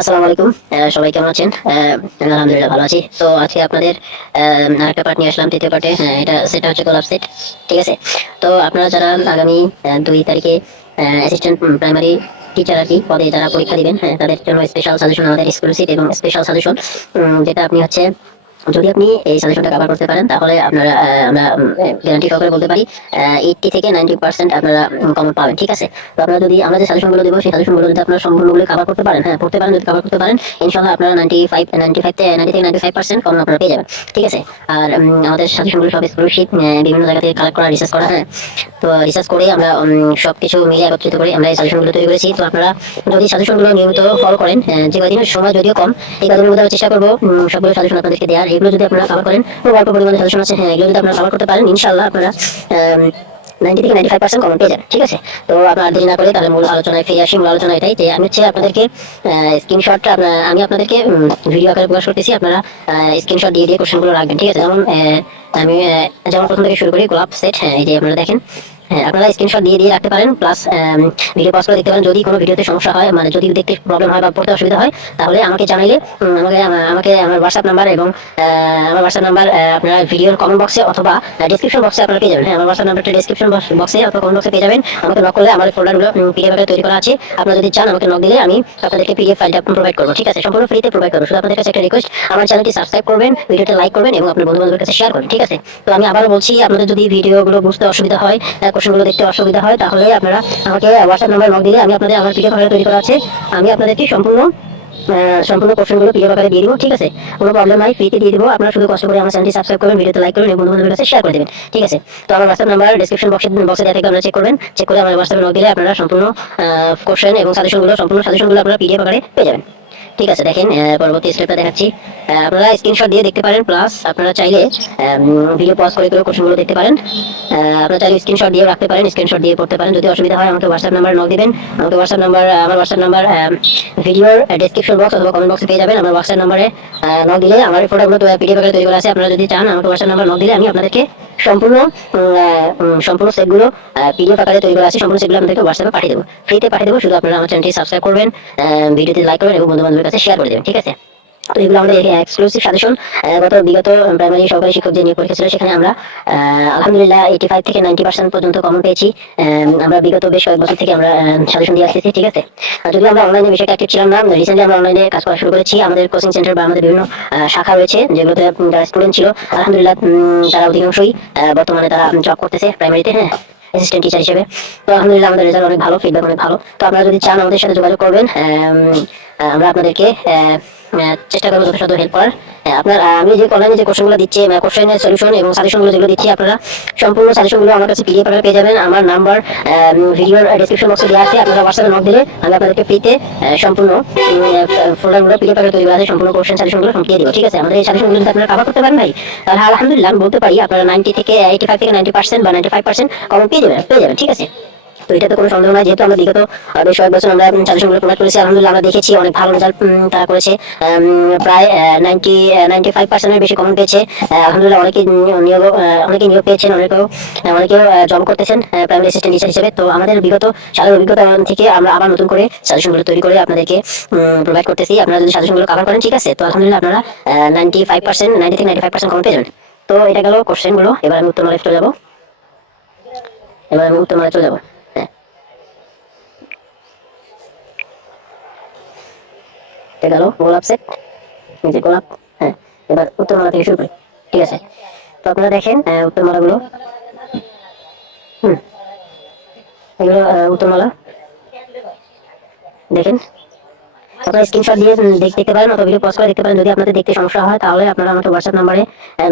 আসসালামু আলাইকুম। সবাই কেমন আছেন? আমি আলহামদুলিল্লাহ ভালো আছি। তো আজকে আপনাদের আরেকটা পার্ট নিয়ে আসলাম, তৃতীয় পার্টে। এটা সেটা হচ্ছে গোলাপ সেট। ঠিক আছে। তো আপনারা যারা আগামী 2 তারিখে অ্যাসিস্ট্যান্ট প্রাইমারি টিচার আর কি পদে যারা পরীক্ষা দিবেন, হ্যাঁ, তাদের জন্য স্পেশাল সাজেশন, আমাদের এক্সক্লুসিভ এবং স্পেশাল সাজেশন, যেটা আপনি হচ্ছে যদি আপনি এই সাজেশনটা কভার করতে পারেন তাহলে আপনারা আমরা গ্যারান্টি সহকারে বলতে পারি 80 থেকে 90% আপনারা কমন পাবেন। ঠিক আছে। তো আপনারা যদি আমরা যে সাজেশনগুলো দেবো সেই সাজেশনগুলো যদি আপনারা সম্পূর্ণগুলো কভার করতে পারেন, হ্যাঁ পড়তে পারেন, যদি কভার করতে পারেন ইনশাআল্লাহ আপনারা 90 থেকে 95% কমন আপনারা পেয়ে যাবেন। ঠিক আছে। আর আমাদের সাজেশনগুলো সব এক্সক্লুসিভ, বিভিন্ন জায়গা থেকে কালেক্ট করা, রিসার্চ করা। হ্যাঁ, তো রিসার্চ করে আমরা সবকিছু মিলিয়ে একত্রিত করে আমরা এই সাজেশনগুলো তৈরি করেছি। তো আপনারা যদি সাজেশনগুলো নিয়মিত ফলো করেন, যে কদিনের সময় যদিও কম, এই কদিনের মধ্যে আমরা চেষ্টা করবো সবগুলো সাজেশন আপনাদেরকে দেওয়ার। এগুলো যদি আপনারা কভার করেন, খুব অল্প পরিমাণে সাজেশন আছে, হ্যাঁ, এগুলো যদি আপনারা কভার করতে পারেন ইনশাআল্লাহ আপনারা 90 থেকে 95% কমন পেয়ে যাবেন। ঠিক আছে। তো আপনারা দেরি না করে তাহলে মূল আলোচনায় ফিরে আসি। মূল আলোচনা এটাই যে আমি হচ্ছে আপনাদেরকে স্ক্রিনশট, আমি আপনাদেরকে ভিডিও আকারে প্রকাশ করতেছি। আপনারা স্ক্রিনশট দিয়ে দিয়ে কোশ্চেনগুলো রাখবেন। ঠিক আছে। যেমন আমি যেমন প্রথম থেকে শুরু করি, গোলাপ সেট। হ্যাঁ, এই যে আপনারা দেখেন, হ্যাঁ, আপনারা স্ক্রিনশট দিয়ে দিয়ে রাখতে পারেন, প্লাস ভিডিও পজ করে দেখতে পারেন। যদি কোনো ভিডিওতে সমস্যা হয়, মানে যদি দেখতে প্রবলেম হয় বা পড়তে অসুবিধা হয়, তাহলে আমাকে জানাইলে আমাকে আমার হোয়াটসঅ্যাপ নাম্বার এবং আমার হোয়াটসঅ্যাপ নাম্বার আপনারা ভিডিওর কমেন্ট বক্সে অথবা ডিসক্রিপশন বক্সে আপনারা পেয়ে যাবেন। হ্যাঁ, আমার হোয়াটসঅ্যাপ নাম্বারটা ডিসক্রিপশন বক্সে অথবা কমেন্ট বক্সে পেয়ে যাবেন। আমাকে নক করলে আমার ফোল্ডারগুলো পিডিএফ আকারে তৈরি করা আছে। আপনারা যদি চান আমাকে নক দিলে আমি আপনাদেরকে পিডিএফ ফাইলটা প্রোভাইড করবো। ঠিক আছে। সম্পূর্ণ ফ্রিতে প্রোভাইড করবো। শুধু আপনাদের কাছে একটা রিকোয়েস্ট, আমার চ্যানেলটি সাবস্ক্রাইব করবেন, ভিডিওটা লাইক করবেন এবং আপনার বন্ধু বান্ধবের কাছে শেয়ার করবেন। ঠিক আছে। তো আমি আবারও বলছি, আপনাদের যদি ভিডিওগুলো বুঝতে অসুবিধা হয়, কোশ্চেনগুলো দেখতে অসুবিধা হয়, তাহলে আপনারা আমাকে হোয়াটসঅ্যাপ নাম্বার নক দিলে আমি আপনাদের, আমার পিডিএফ ফাইল তৈরি করা আছে, আমি আপনাদেরকে সম্পূর্ণ কোশ্চেনগুলো পিডিএফ আকারে দিয়ে দিব। ঠিক আছে। কোনো প্রবলেম নাই, ফ্রিতে দিয়ে দিব। আপনারা শুধু কষ্ট করে আমার চ্যানেলটি সাবস্ক্রাইব করবেন, ভিডিওতে লাইক করবেন এবং বন্ধু বান্ধবের কাছে শেয়ার করে দেবেন। ঠিক আছে। তো আমার হোয়াটসঅ্যাপ নাম্বার ডিসক্রিপশন বক্সে দেওয়া থেকে আপনারা চেক করবেন। চেক করে আমার হোয়াটসঅ্যাপে নক দিলে আপনারা সম্পূর্ণ কোশ্চেন এবং সাজেশনগুলো আপনারা পিডিএফ আকারে পেয়ে যাবেন। ঠিক আছে। দেখেন, পরবর্তী স্টেপটা দেখাচ্ছি। আপনারা স্ক্রিনশট দিয়ে দেখতে পারেন, প্লাস আপনারা চাইলে ভিডিও পজ করে করে কোশ্চেনগুলো দেখতে পারেন। আপনারা চাইলে স্ক্রিনশট দিয়ে রাখতে পারেন, স্ক্রিনশট দিয়ে পড়তে পারেন। যদি অসুবিধা হয় আমাকে হোয়াটসঅ্যাপ নাম্বার নক দিবেন। আমাকে হোয়াটসঅ্যাপ নাম্বার, আমার হোয়াটসঅ্যাপ নাম্বার ভিডিওর ডেসক্রিপশন বক্স অথবা কমেন্ট বক্সে পেয়ে যাবেন। আমার হোয়াটসঅ্যাপ নাম্বারে নক দিলে আমার ফটোগুলো পিডিএফ আকারে তৈরি করা আছে। আপনারা যদি চান আমাকে হোয়াটসঅ্যাপ নাম্বার নক দিলে আমি আপনাদেরকে সম্পূর্ণ সেটগুলো পিডিএফ আকারে তৈরি করা আছে, সম্পূর্ণ সেটগুলো আপনাদেরকে হোয়াটসঅ্যাপে পাঠিয়ে দেবো, ফ্রিতে পাঠিয়ে দেবো। শুধু আপনারা আমার চ্যানেলটি সাবস্ক্রাইব করবেন, ভিডিওতে লাইক করবেন এবং বন্ধু বান্ধবের কাছে শেয়ার করে দেবেন। ঠিক আছে। তো এগুলো আমাদের এক্সক্লুসিভ সাজেশন। বিগত প্রাইমারি সরকারি শিক্ষক যে নিয়োগ পরীক্ষা ছিল সেখানে আমরা আলহামদুলিল্লাহ 85 থেকে 90% পর্যন্ত কমন পেয়েছি। আমরা বিগত বেশ কয়েক বছর থেকে আমরা সাজেশন দিয়ে আসতেছি। ঠিক আছে। যদিও আমরা অনলাইনে বিষয়টা অ্যাক্টিভ ছিলাম না, রিসেন্টলি আমরা অনলাইনে কাজ করা শুরু করেছি। আমাদের কোচিং সেন্টার বা আমাদের বিভিন্ন শাখা রয়েছে যেগুলোতে যারা স্টুডেন্ট ছিল আলহামদুলিল্লাহ তারা অধিকাংশই বর্তমানে তারা জব করতেছে প্রাইমারিতে, হ্যাঁ, অ্যাসিস্ট্যান্ট টিচার হিসেবে। তো আলহামদুলিল্লাহ আমাদের রেজাল্ট অনেক ভালো, ফিডব্যাক অনেক ভালো। তো আপনারা যদি চান আমাদের সাথে যোগাযোগ করবেন, আমরা আপনাদেরকে চেষ্টা করবো যথাযথ হেল্প করার। আমি যে অনলাইনে যে কোশ্চেনগুলো দিচ্ছি, কোশ্চেনের সলিউশন এবং সাজেশনগুলো যেগুলো দিচ্ছি, আপনারা সম্পূর্ণ সাজেশনগুলো আমার কাছে পিডিএফ আকারে পেয়ে যাবেন। আমার নাম্বার ভিডিওর ডেসক্রিপশন বক্সে দেওয়া আছে। আপনারা হোয়াটসঅ্যাপে নক দিলে আমি আপনাদেরকে ফ্রিতে সম্পূর্ণ ফোল্ডারগুলো পিডিএফ আকারে তৈরি করা আছে, সম্পূর্ণ কোশ্চেন সাজেশনগুলো দিয়ে দিব। ঠিক আছে। আমাদের এই সাজেশনগুলো যদি আপনারা কভার করতে পারেন ভাই, তাহলে আলহামদুলিল্লাহ আমি বলতে পারি আপনারা 85 থেকে 90% বা 95% কমন পেয়ে যাবেন। ঠিক আছে। তো এটা তো কোনো সন্দেহ নাই, যেহেতু আমরা বিগত বেশ কয়েক বছর আমরা সাজেশনগুলো প্রোভাইড করেছি। আলহামদুলিল্লাহ আমরা দেখেছি অনেক ভালো রেজাল্ট তারা করেছে। প্রায় 95%-এর বেশি কমন পেয়েছে। আলহামদুলিল্লাহ অনেকে নিয়োগ পেয়েছেন, অনেকেও জব করতেছেন প্রাইমারি অ্যাসিস্ট্যান্ট টিচার হিসেবে। তো আমাদের বিগত সালের অভিজ্ঞতা থেকে আমরা আবার নতুন করে সাজেশনগুলো তৈরি করে আপনাদেরকে প্রোভাইড করতেছি। আপনারা যদি সাজেশনগুলো কভার করেন, ঠিক আছে, তো আলহামদুলিল্লাহ আপনারা 90 থেকে 95% কমন পেয়ে যাবেন। তো এটা গেল কোশ্চেনগুলো। এবার আমি উত্তরমালায় চলে যাবো। হ্যাঁ, এটা গেল গোলাপ সেট, এই যে গোলাপ। হ্যাঁ, এবার উত্তরমালা থেকে শুরু করি। ঠিক আছে। তো আপনারা দেখেন উত্তরমালাগুলো। হুম, এগুলো উত্তরমালা দেখেন। আপনারা স্ক্রিনশট দিয়ে দেখতে পারেন অথবা ভিডিও পজ করে দেখতে পারেন। যদি আপনাদের দেখতে সমস্যা হয় তাহলে আপনারা আমাকে হোয়াটসঅ্যাপ নাম্বারে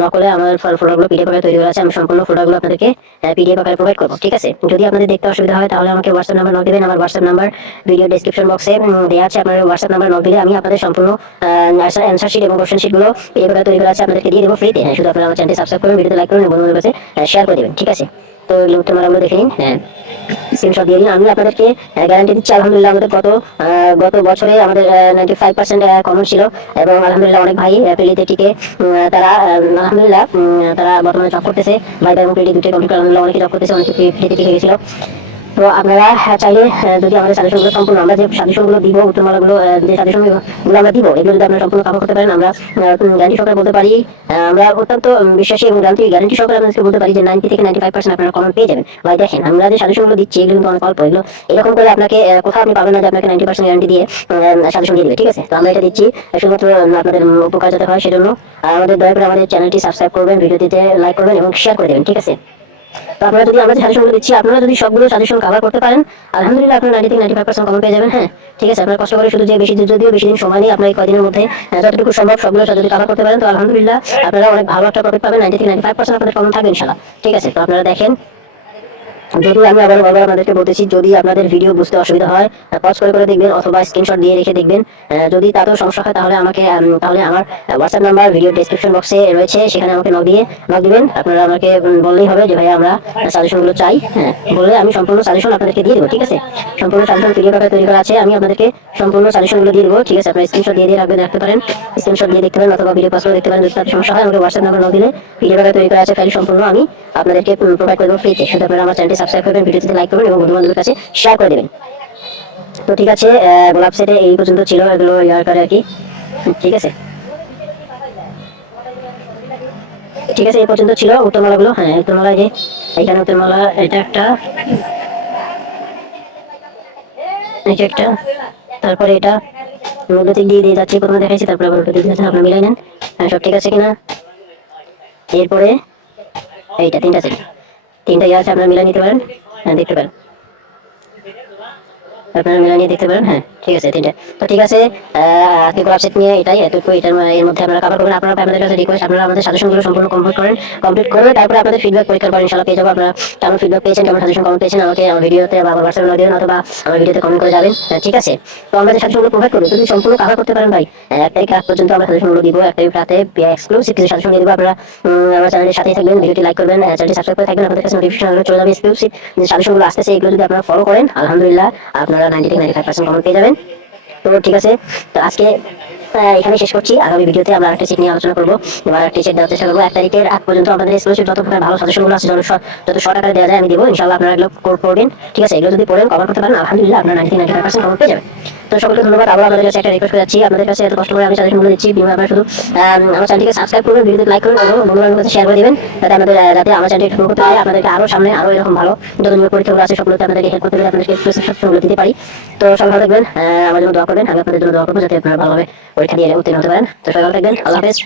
নক করলে আমার ফোল্ডারগুলো পিডিএফ আকারে তৈরি করা আছে, আমি সম্পূর্ণ ফোল্ডারগুলো আপনাদেরকে পিডিএফ আকারে প্রোভাইড করবো। ঠিক আছে। যদি আপনাদের দেখতে অসুবিধা হয় তাহলে আমাকে হোয়াটসঅ্যাপ নাম্বার নক দেবেন। আমার হোয়াটসঅ্যাপ নাম্বার ভিডিও ডেসক্রিপশন বক্সে দেওয়া আছে। আপনার হোয়াটসঅ্যাপ নাম্বার নক দিলে আমি আপনাদের সম্পূর্ণ অ্যান্সার শিট এবং কোশ্চেন শিটগুলো পিডিএফ আকারে তৈরি করা আছে, আপনাদেরকে দিয়ে দেবো ফ্রিতে। হ্যাঁ, শুধু আপনারা আমার চ্যানেলটি সাবস্ক্রাইব করবেন, ভিডিওতে লাইক করবেন এবং বন্ধুদের কাছে শেয়ার করে দেবেন। ঠিক আছে। তো উত্তরমালাগুলো দেখে নিন। হ্যাঁ, স্ক্রিনশট দিয়ে দিন। আমি আপনাদেরকে গ্যারান্টি দিচ্ছি আলহামদুলিল্লাহ আমাদের গত বছরে আমাদের 95% কমন ছিল এবং আলহামদুলিল্লাহ অনেক ভাই পিলিতে টিকে তারা আলহামদুলিল্লাহ তারা বর্তমানে জব করতেছে। ভাইবার এবং পিলি দুটোই কমপ্লিট, আলহামদুলিল্লাহ অনেকে জব করতেছে, অনেকে ফ্রিতে টিকে গেছিল। তো আপনারা চাইলে যদি আমাদের সাজেশনগুলো সম্পূর্ণ আমরা যে সাজেশনগুলো দিব উত্তরমালাগুলো যে সাজেশনগুলো আমরা দিব এগুলো যদি আপনারা সম্পূর্ণ কভার করতে পারেন আমরা গ্যারান্টি সহকারে বলতে পারি আমরা অত্যন্ত বিশ্বাসী এবং গ্যারান্টি সহকারে আপনাদেরকে বলতে পারি যে 90 থেকে 95% আপনারা কমন পেয়ে যাবেন। ভাই দেখেন আমরা যে সাজেশনগুলো দিচ্ছি এগুলো কিন্তু অনেক অল্প, এগুলো এরকম করে আপনাকে কোথাও আপনি পাবেন না যে আপনাকে 90% গ্যারান্টি দিয়ে সাজেশন দিয়ে দেবে, ঠিক আছে। তো আমরা এটা দিচ্ছি শুধুমাত্র আপনাদের উপকার যাতে হয় সেজন্য। আর আমাদের দয়া করে আমাদের চ্যানেলটি সাবস্ক্রাইব করবেন, ভিডিওটিতে লাইক করবেন এবং শেয়ার করে দেবেন, ঠিক আছে। তো আপনারা যদি আমরা যে সাজেশনগুলো দিচ্ছি আপনারা যদি সবগুলো সাজেশন কভার করতে পারেন আলহামদুলিল্লাহ আপনারা 90 থেকে 95% কমন পেয়ে যাবেন। হ্যাঁ ঠিক আছে, আপনারা কষ্ট করে শুধু যে যদিও বেশি দিন সময় নেই, আপনার এই কয়দিনের মধ্যে যতটুকু সম্ভব সবগুলো যদি কভার করতে পারেন তো আলহামদুলিল্লাহ আপনারা অনেক ভালো একটা প্রফিট পাবেন। 90 থেকে 95% আপনাদের কমন থাকবে ইনশাআল্লাহ, ঠিক আছে। তো আপনারা দেখেন, যদি আমি আবার বারবার আপনাদেরকে বলতেছি যদি আপনাদের ভিডিও বুঝতে অসুবিধা হয় পজ করে দেখবেন অথবা স্ক্রিনশট দিয়ে রেখে দেখবেন। যদি তাতেও সমস্যা হয় তাহলে আমাকে তাহলে আমার হোয়াটসঅ্যাপ নাম্বার ভিডিও ডেসক্রিপশন বক্সে রয়েছে, সেখানে আমাকে নক দিবেন। আপনারা আমাকে বললেই হবে যে ভাই আমরা সাজেশনগুলো চাই, হ্যাঁ বললে আমি সম্পূর্ণ সাজেশন আপনাদেরকে দিয়ে দেবো, ঠিক আছে। সম্পূর্ণ সাজেশন ভিডিও আকারে তৈরি করা আছে, আমি আপনাদেরকে সম্পূর্ণ সাজেশনগুলো দিয়ে দেবো, ঠিক আছে। আপনারা স্ক্রিনশট দিয়ে রাখতে পারেন, স্ক্রিনশট দিয়ে দেখতে পারেন অথবা ভিডিও পাস করে দেখতে পারেন। যদি তার সমস্যা হয় আমাকে হোয়াটসঅ্যাপ নাম্বার নক দিলে ভিডিও আকারে তৈরি করা আছে ফাইল সম্পূর্ণ আমি আপনাদেরকে প্রোভাইড করে দেবো ফ্রিতে। শুধু আপনারা আমার চ্যানেলটি সাবস্ক্রাইব করবেন, ভিডিওটিতে লাইক করবেন এবং বন্ধু-বান্ধবের কাছে শেয়ার করে দেবেন। তো ঠিক আছে, গোলাপ সেটে এই পর্যন্ত ছিল, এগুলো ইয়ার করে আর কি, ঠিক আছে। ঠিক আছে এই পর্যন্ত ছিল উত্তরমালাগুলো। হ্যাঁ উত্তরমালা যে এইখানে উত্তরমালা এটা একটা তারপরে এটা মূল্যতিক দিয়ে যাচ্ছি, প্রথমে দেখাইছি তারপরে আবার ওটা দিয়ে যাচ্ছে, আপনারা মিলাই নেন সব ঠিক আছে কিনা। এরপরে এইটা তিনটা ইয়ে আছে, আপনারা মিলাই নিতে পারেন, হ্যাঁ দেখতে পারেন, আপনারা মিলাই নিয়ে দেখতে পারেন। হ্যাঁ ঠিক আছে তিনটা। তো ঠিক আছে, আজকে গোলাপ সেট নিয়ে এটাই এতটুকু, এটার এর মধ্যে আপনারা কভার করবেন। আপনারা আমাদের কাছে রিকোয়েস্ট আপনারা আমাদের সাজেশনগুলো সম্পূর্ণ কমপ্লিট করে তারপরে আপনাদের ফিডব্যাক পরীক্ষার পর ইনশাআল্লাহ পেয়ে যাবো। আপনারা কেমন ফিডব্যাক পেয়েছেন, কেমন সাজেশন কমন পেয়েছেন আমাকে আমার ভিডিওতে বা আমার হোয়াটসঅ্যাপে নক দিবেন অথবা আমার ভিডিওতে কমেন্ট করে যাবেন, ঠিক আছে। তো আমরা যে সাজেশনগুলো প্রোভাইড করবো যদি সম্পূর্ণ কভার করতে পারেন ভাই 1 তারিখ রাত পর্যন্ত আমরা সাজেশনগুলো দিব। 1 তারিখ রাতে এক্সক্লুসিভ কিছু সাজেশন দিয়ে দেবো। আপনারা আমার চ্যানেলের সাথেই থাকবেন, ভিডিওটি লাইক করবেন, চ্যানেলটি সাবস্ক্রাইব করে থাকবেন, আপনাদের কাছে নোটিফিকেশন চলে যাবে। এক্সক্লুসিভ যে সাজেশনগুলো আসতেছে এগুলো যদি আপনারা ফলো করেন আলহামদুলিল্লাহ আপনারা 90 থেকে 95% কমন পেয়ে যাবেন। তো ঠিক আছে, তো আজকে এখানে শেষ করছি। আগামী ভিডিওতে আমরা একটা সেট নিয়ে আলোচনা করবো, এবার একটা সেট দেওয়ার চেষ্টা করবো। 1 তারিখের আগ পর্যন্ত আমাদের এক্সক্লুসিভ যত প্রকার ভালো সাজেশনগুলো আছে যত শর্ট আকারে দেওয়া যায় আমি দেবো ইনশাআল্লাহ। আপনারা এগুলো পড়বেন, ঠিক আছে। এগুলো যদি পড়েন কভার করতে পারেন আলহামদুলিল্লাহ আপনারা 90 থেকে 95% কমন পেয়ে যাবেন। তো সকলকে ধন্যবাদ। আবার আপনাদের কাছে একটা রিকোয়েস্ট করে যাচ্ছি, আপনাদের কাছে এত কষ্ট করে আমি সাজেশনগুলো দিচ্ছি, আপনারা শুধু আমার চ্যানেলটিকে সাবস্ক্রাইব করবেন, ভিডিওতে লাইক করবেন এবং বন্ধুবান্ধবের কাছে শেয়ার করে দিবেন যাতে আমার চ্যানেলটি গ্রো করতে পারে, আপনাদেরকে আরো সামনে আরো এরকম ভালো যত পরীক্ষাগুলো আছে সবগুলোতে আপনাদেরকে হেল্প করতে পারে, আপনাদেরকে সাজেশনগুলো দিতে পারি। তো সবাই ভালো থাকবেন, আমার জন্য দোয়া করবেন, আমি আপনাদের জন্য দোয়া করবো যাতে আপনারা ভালোভাবে পরীক্ষা দিয়ে উত্তীর্ণ হতে পারেন। তো সবাই ভালো থাকবেন, আল্লাহ হাফেজ।